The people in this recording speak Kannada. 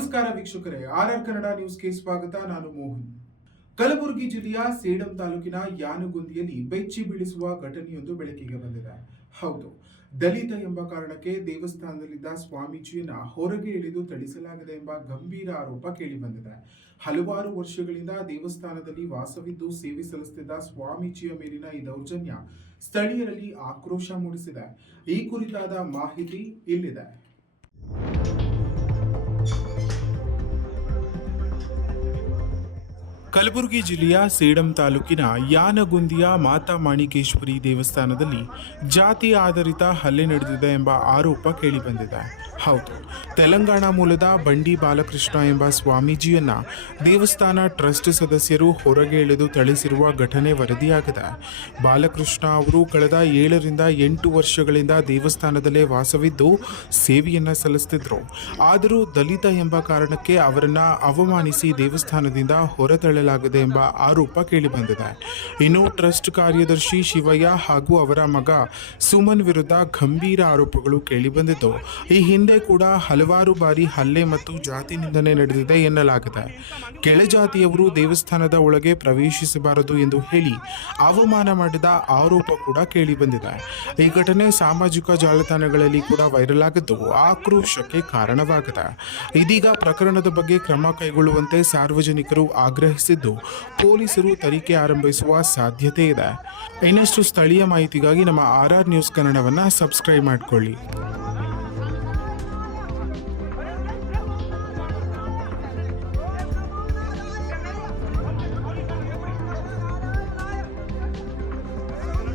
ನಮಸ್ಕಾರ ವೀಕ್ಷಕರೇ, ಆರ್ಆರ್ ಕನ್ನಡ ನ್ಯೂಸ್ಗೆ ಸ್ವಾಗತ. ನಾನು ಮೋಹನ್. ಕಲಬುರಗಿ ಜಿಲ್ಲೆಯ ಸೇಡಂ ತಾಲೂಕಿನ ಯಾನಗುಂದಿಯಲ್ಲಿ ಬೆಚ್ಚಿ ಬೀಳಿಸುವ ಘಟನೆಯೊಂದು ಬೆಳಕಿಗೆ ಬಂದಿದೆ. ಹೌದು, ದಲಿತ ಎಂಬ ಕಾರಣಕ್ಕೆ ದೇವಸ್ಥಾನದಲ್ಲಿದ್ದ ಸ್ವಾಮೀಜಿಯನ್ನ ಹೊರಗೆ ಎಳೆದು ಥಳಿಸಲಾಗಿದೆ ಎಂಬ ಗಂಭೀರ ಆರೋಪ ಕೇಳಿಬಂದಿದೆ. ಹಲವಾರು ವರ್ಷಗಳಿಂದ ದೇವಸ್ಥಾನದಲ್ಲಿ ವಾಸವಿದ್ದು ಸೇವೆ ಸಲ್ಲಿಸುತ್ತಿದ್ದ ಸ್ವಾಮೀಜಿಯ ಮೇಲಿನ ಈ ದೌರ್ಜನ್ಯ ಸ್ಥಳೀಯರಲ್ಲಿ ಆಕ್ರೋಶ ಮೂಡಿಸಿದೆ. ಈ ಕುರಿತಾದ ಮಾಹಿತಿ ಇಲ್ಲಿದೆ. ಕಲಬುರಗಿ ಜಿಲ್ಲೆಯ ಸೇಡಂ ತಾಲೂಕಿನ ಯಾನಗುಂದಿಯ ಮಾತಾ ಮಾಣಿಕೇಶ್ವರಿ ದೇವಸ್ಥಾನದಲ್ಲಿ ಜಾತಿ ಆಧಾರಿತ ಹಲ್ಲೆ ನಡೆದಿದೆ ಎಂಬ ಆರೋಪ ಕೇಳಿಬಂದಿದೆ. ಹೌದು, ತೆಲಂಗಾಣ ಮೂಲದ ಬಂಡಿ ಬಾಲಕೃಷ್ಣ ಎಂಬ ಸ್ವಾಮೀಜಿಯನ್ನ ದೇವಸ್ಥಾನ ಟ್ರಸ್ಟ್ ಸದಸ್ಯರು ಹೊರಗೆ ಎಳೆದು ಥಳಿಸಿರುವ ಘಟನೆ ವರದಿಯಾಗಿದೆ. ಬಾಲಕೃಷ್ಣ ಅವರು ಕಳೆದ 7ರಿಂದ 8 ವರ್ಷಗಳಿಂದ ದೇವಸ್ಥಾನದಲ್ಲೇ ವಾಸವಿದ್ದು ಸೇವೆಯನ್ನ ಸಲ್ಲಿಸುತ್ತಿದ್ದರು. ಆದರೂ ದಲಿತ ಎಂಬ ಕಾರಣಕ್ಕೆ ಅವರನ್ನ ಅವಮಾನಿಸಿ ದೇವಸ್ಥಾನದಿಂದ ಹೊರತಳ್ಳಲಾಗಿದೆ ಎಂಬ ಆರೋಪ ಕೇಳಿಬಂದಿದೆ. ಇನ್ನು ಟ್ರಸ್ಟ್ ಕಾರ್ಯದರ್ಶಿ ಶಿವಯ್ಯ ಹಾಗೂ ಅವರ ಮಗ ಸುಮನ್ ವಿರುದ್ಧ ಗಂಭೀರ ಆರೋಪಗಳು ಕೇಳಿಬಂದಿದ್ದು, ಈ ಹಿಂದೆ ಕೂಡ ಹಲವಾರು ಬಾರಿ ಹಲ್ಲೆ ಮತ್ತು ಜಾತಿ ನಿಂದನೆ ನಡೆದಿದೆ ಎನ್ನಲಾಗಿದೆ. ಕೆಳಜಾತಿಯವರು ದೇವಸ್ಥಾನದ ಒಳಗೆ ಪ್ರವೇಶಿಸಬಾರದು ಎಂದು ಹೇಳಿ ಅವಮಾನ ಮಾಡಿದ ಆರೋಪ ಕೂಡ ಕೇಳಿಬಂದಿದೆ. ಈ ಘಟನೆ ಸಾಮಾಜಿಕ ಜಾಲತಾಣಗಳಲ್ಲಿ ಕೂಡ ವೈರಲ್ ಆಗಿದ್ದು ಆಕ್ರೋಶಕ್ಕೆ ಕಾರಣವಾಗಿದೆ. ಇದೀಗ ಪ್ರಕರಣದ ಬಗ್ಗೆ ಕ್ರಮ ಕೈಗೊಳ್ಳುವಂತೆ ಸಾರ್ವಜನಿಕರು ಆಗ್ರಹಿಸಿದ್ದು, ಪೊಲೀಸರು ತನಿಖೆ ಆರಂಭಿಸುವ ಸಾಧ್ಯತೆ ಇದೆ. ಇನ್ನಷ್ಟು ಸ್ಥಳೀಯ ಮಾಹಿತಿಗಾಗಿ ನಮ್ಮ ಆರ್ಆರ್ ನ್ಯೂಸ್ ಕನ್ನಡವನ್ನು ಸಬ್ಸ್ಕ್ರೈಬ್ ಮಾಡಿಕೊಳ್ಳಿ.